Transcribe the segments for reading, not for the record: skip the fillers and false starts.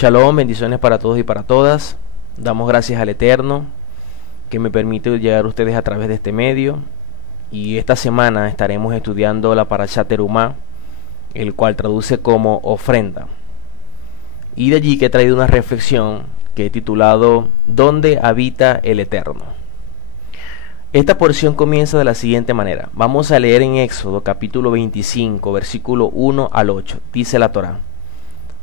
Shalom, bendiciones para todos y para todas. Damos gracias al Eterno que me permite llegar a ustedes a través de este medio. Y esta semana estaremos estudiando la Parashat Terumá, el cual traduce como ofrenda. Y de allí que he traído una reflexión que he titulado ¿Dónde habita el Eterno? Esta porción comienza de la siguiente manera. Vamos a leer en Éxodo capítulo 25, versículo 1 al 8. Dice la Torá: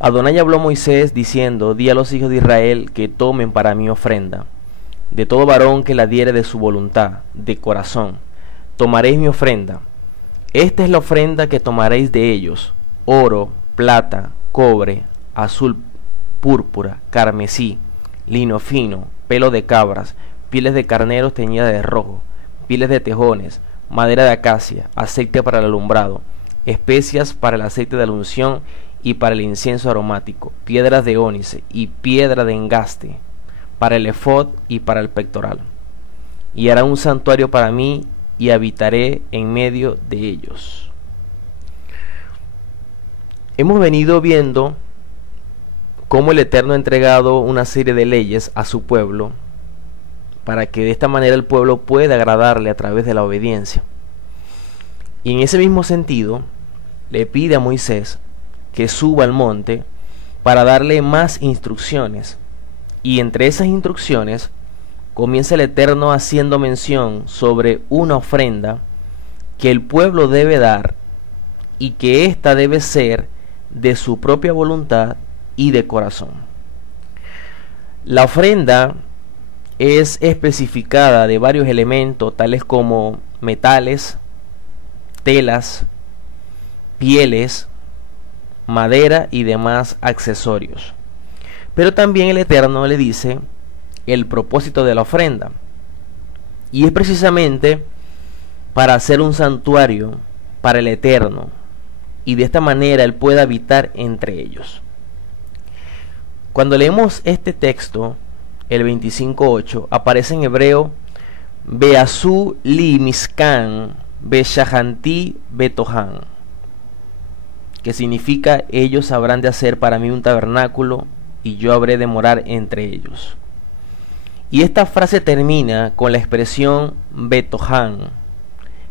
Adonai habló a Moisés diciendo: Di a los hijos de Israel que tomen para mí ofrenda. De todo varón que la diere de su voluntad, de corazón, tomaréis mi ofrenda. Esta es la ofrenda que tomaréis de ellos: oro, plata, cobre, azul, púrpura, carmesí, lino fino, pelo de cabras, pieles de carneros teñidas de rojo, pieles de tejones, madera de acacia, aceite para el alumbrado, especias para el aceite de la unción y para el incienso aromático, piedras de ónice y piedra de engaste, para el efod y para el pectoral. Y hará un santuario para mí, y habitaré en medio de ellos. Hemos venido viendo cómo el Eterno ha entregado una serie de leyes a su pueblo, para que de esta manera el pueblo pueda agradarle a través de la obediencia. Y en ese mismo sentido, le pide a Moisés que suba al monte para darle más instrucciones. Y entre esas instrucciones comienza el Eterno haciendo mención sobre una ofrenda que el pueblo debe dar, y que ésta debe ser de su propia voluntad y de corazón. La ofrenda es especificada de varios elementos, tales como metales, telas, pieles, madera y demás accesorios. Pero también el Eterno le dice el propósito de la ofrenda, y es precisamente para hacer un santuario para el Eterno, y de esta manera él pueda habitar entre ellos. Cuando leemos este texto, el 25:8, aparece en hebreo Beasu li miskan beshahanti betohan, que significa: ellos habrán de hacer para mí un tabernáculo y yo habré de morar entre ellos. Y esta frase termina con la expresión betohan,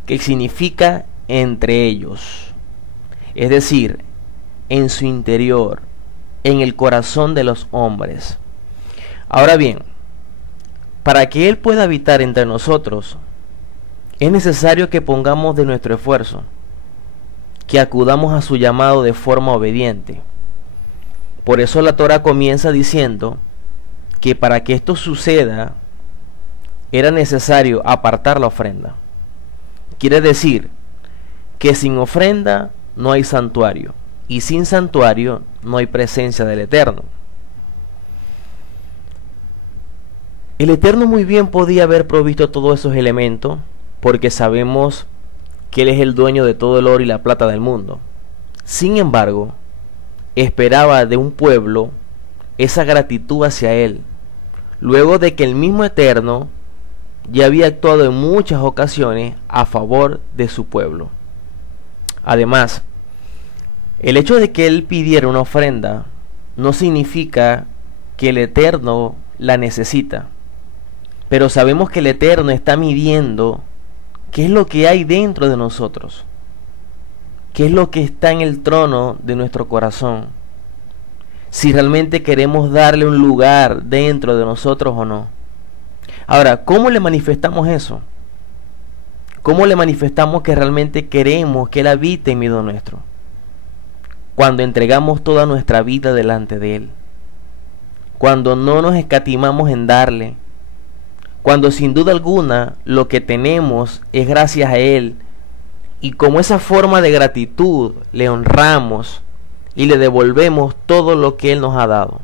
que significa entre ellos, es decir, en su interior, en el corazón de los hombres. Ahora bien, para que Él pueda habitar entre nosotros, es necesario que pongamos de nuestro esfuerzo, que acudamos a su llamado de forma obediente. Por eso la Torá comienza diciendo que para que esto suceda, era necesario apartar la ofrenda. Quiere decir que sin ofrenda no hay santuario, y sin santuario no hay presencia del Eterno. El Eterno muy bien podía haber provisto todos esos elementos, porque sabemos que Él es el dueño de todo el oro y la plata del mundo. Sin embargo, esperaba de un pueblo esa gratitud hacia Él, luego de que el mismo Eterno ya había actuado en muchas ocasiones a favor de su pueblo. Además, el hecho de que Él pidiera una ofrenda no significa que el Eterno la necesita, pero sabemos que el Eterno está midiendo qué es lo que hay dentro de nosotros, qué es lo que está en el trono de nuestro corazón, si realmente queremos darle un lugar dentro de nosotros o no. Ahora, ¿cómo le manifestamos eso? ¿Cómo le manifestamos que realmente queremos que Él habite en medio nuestro? Cuando entregamos toda nuestra vida delante de Él, cuando no nos escatimamos en darle, cuando sin duda alguna lo que tenemos es gracias a Él, y como esa forma de gratitud le honramos y le devolvemos todo lo que Él nos ha dado.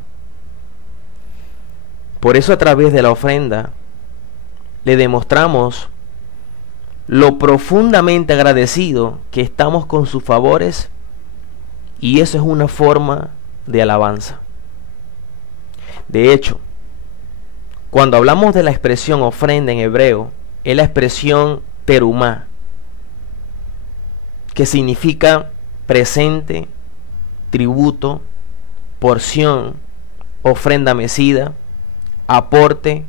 Por eso, a través de la ofrenda le demostramos lo profundamente agradecido que estamos con sus favores, y eso es una forma de alabanza. De hecho, cuando hablamos de la expresión ofrenda en hebreo, es la expresión terumá, que significa presente, tributo, porción, ofrenda mecida, aporte,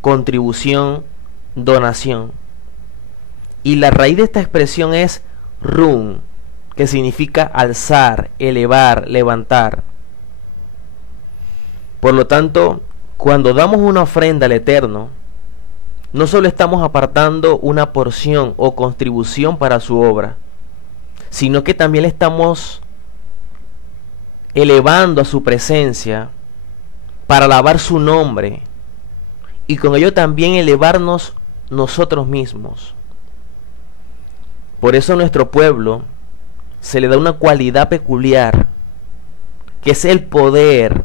contribución, donación. Y la raíz de esta expresión es run, que significa alzar, elevar, levantar. Por lo tanto, cuando damos una ofrenda al Eterno, no solo estamos apartando una porción o contribución para su obra, sino que también le estamos elevando a su presencia para alabar su nombre y con ello también elevarnos nosotros mismos. Por eso a nuestro pueblo se le da una cualidad peculiar, que es el poder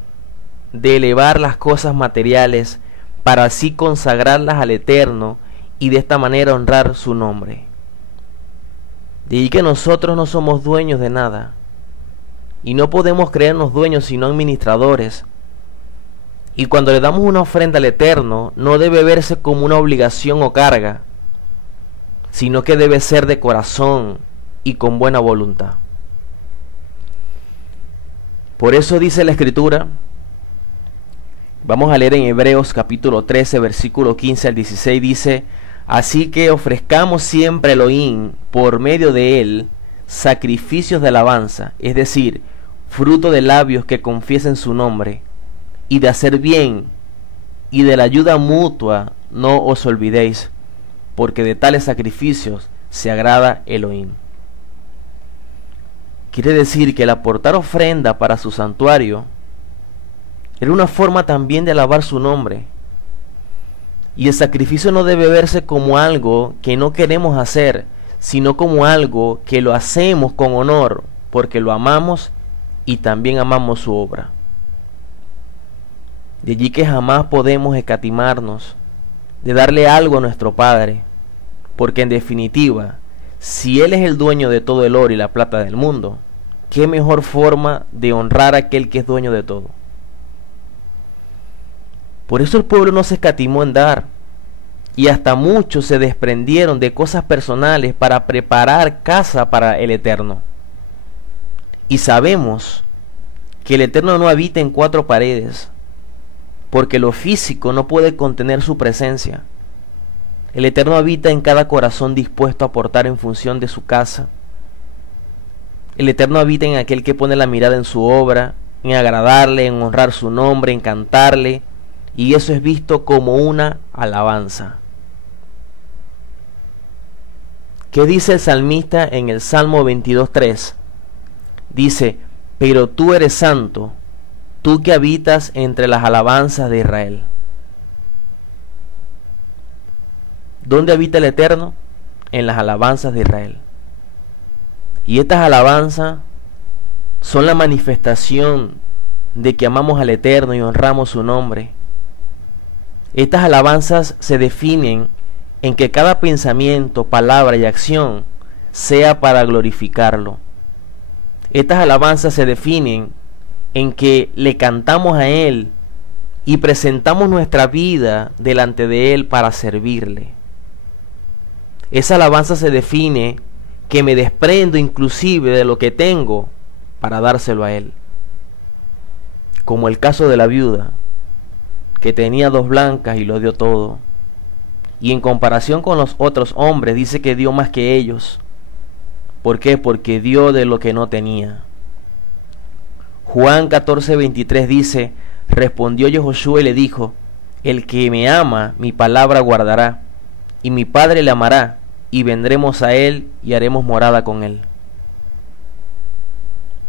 de elevar las cosas materiales para así consagrarlas al Eterno y de esta manera honrar su nombre. De ahí que nosotros no somos dueños de nada y no podemos creernos dueños sino administradores. Y cuando le damos una ofrenda al Eterno, no debe verse como una obligación o carga, sino que debe ser de corazón y con buena voluntad. Por eso dice la Escritura, vamos a leer en Hebreos capítulo 13, versículo 15 al 16, dice: así que ofrezcamos siempre a Elohim, por medio de él, sacrificios de alabanza, es decir, fruto de labios que confiesen su nombre, y de hacer bien, y de la ayuda mutua no os olvidéis, porque de tales sacrificios se agrada Elohim. Quiere decir que el aportar ofrenda para su santuario era una forma también de alabar su nombre. Y el sacrificio no debe verse como algo que no queremos hacer, sino como algo que lo hacemos con honor, porque lo amamos y también amamos su obra. De allí que jamás podemos escatimarnos de darle algo a nuestro Padre, porque en definitiva, si Él es el dueño de todo el oro y la plata del mundo, ¿qué mejor forma de honrar a aquel que es dueño de todo? Por eso el pueblo no se escatimó en dar, y hasta muchos se desprendieron de cosas personales para preparar casa para el Eterno. Y sabemos que el Eterno no habita en cuatro paredes, porque lo físico no puede contener su presencia. El Eterno habita en cada corazón dispuesto a aportar en función de su casa. El Eterno habita en aquel que pone la mirada en su obra, en agradarle, en honrar su nombre, en cantarle, y eso es visto como una alabanza. ¿Qué dice el salmista en el Salmo 22:3? Dice: pero tú eres santo, tú que habitas entre las alabanzas de Israel. ¿Dónde habita el Eterno? En las alabanzas de Israel. Y estas alabanzas son la manifestación de que amamos al Eterno y honramos su nombre. Estas alabanzas se definen en que cada pensamiento, palabra y acción sea para glorificarlo. Estas alabanzas se definen en que le cantamos a Él y presentamos nuestra vida delante de Él para servirle. Esa alabanza se define que me desprendo inclusive de lo que tengo para dárselo a Él. Como el caso de la viuda, que tenía 2 blancas y lo dio todo. Y en comparación con los otros hombres dice que dio más que ellos. ¿Por qué? Porque dio de lo que no tenía. Juan 14:23 dice: respondió Yehoshua y le dijo: el que me ama, mi palabra guardará, y mi Padre le amará, y vendremos a él y haremos morada con él.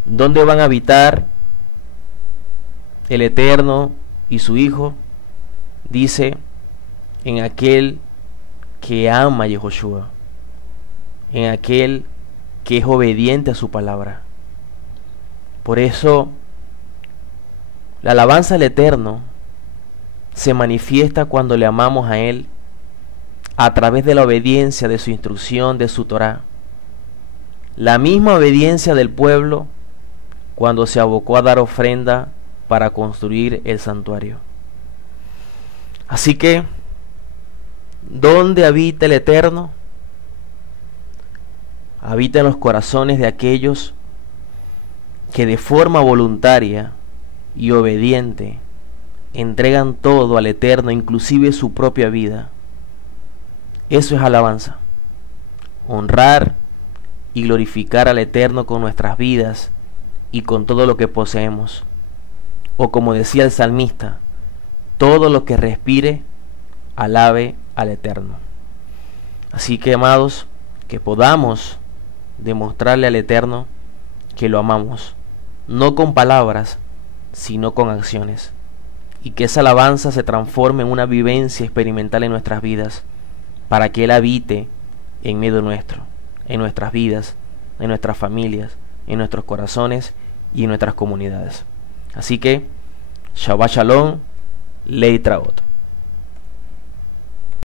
¿Dónde van a habitar el Eterno y su Hijo? Dice: en aquel que ama a Yehoshua, en aquel que es obediente a su palabra. Por eso, la alabanza al Eterno se manifiesta cuando le amamos a Él a través de la obediencia de su instrucción, de su Torá. La misma obediencia del pueblo cuando se abocó a dar ofrenda para construir el santuario. Así que, ¿dónde habita el Eterno? Habita en los corazones de aquellos que de forma voluntaria y obediente entregan todo al Eterno, inclusive su propia vida. Eso es alabanza. Honrar y glorificar al Eterno con nuestras vidas y con todo lo que poseemos. O como decía el salmista, todo lo que respire, alabe al Eterno. Así que, amados, que podamos demostrarle al Eterno que lo amamos, no con palabras, sino con acciones, y que esa alabanza se transforme en una vivencia experimental en nuestras vidas, para que Él habite en medio nuestro, en nuestras vidas, en nuestras familias, en nuestros corazones y en nuestras comunidades. Así que, Shabbat Shalom, Leitraot.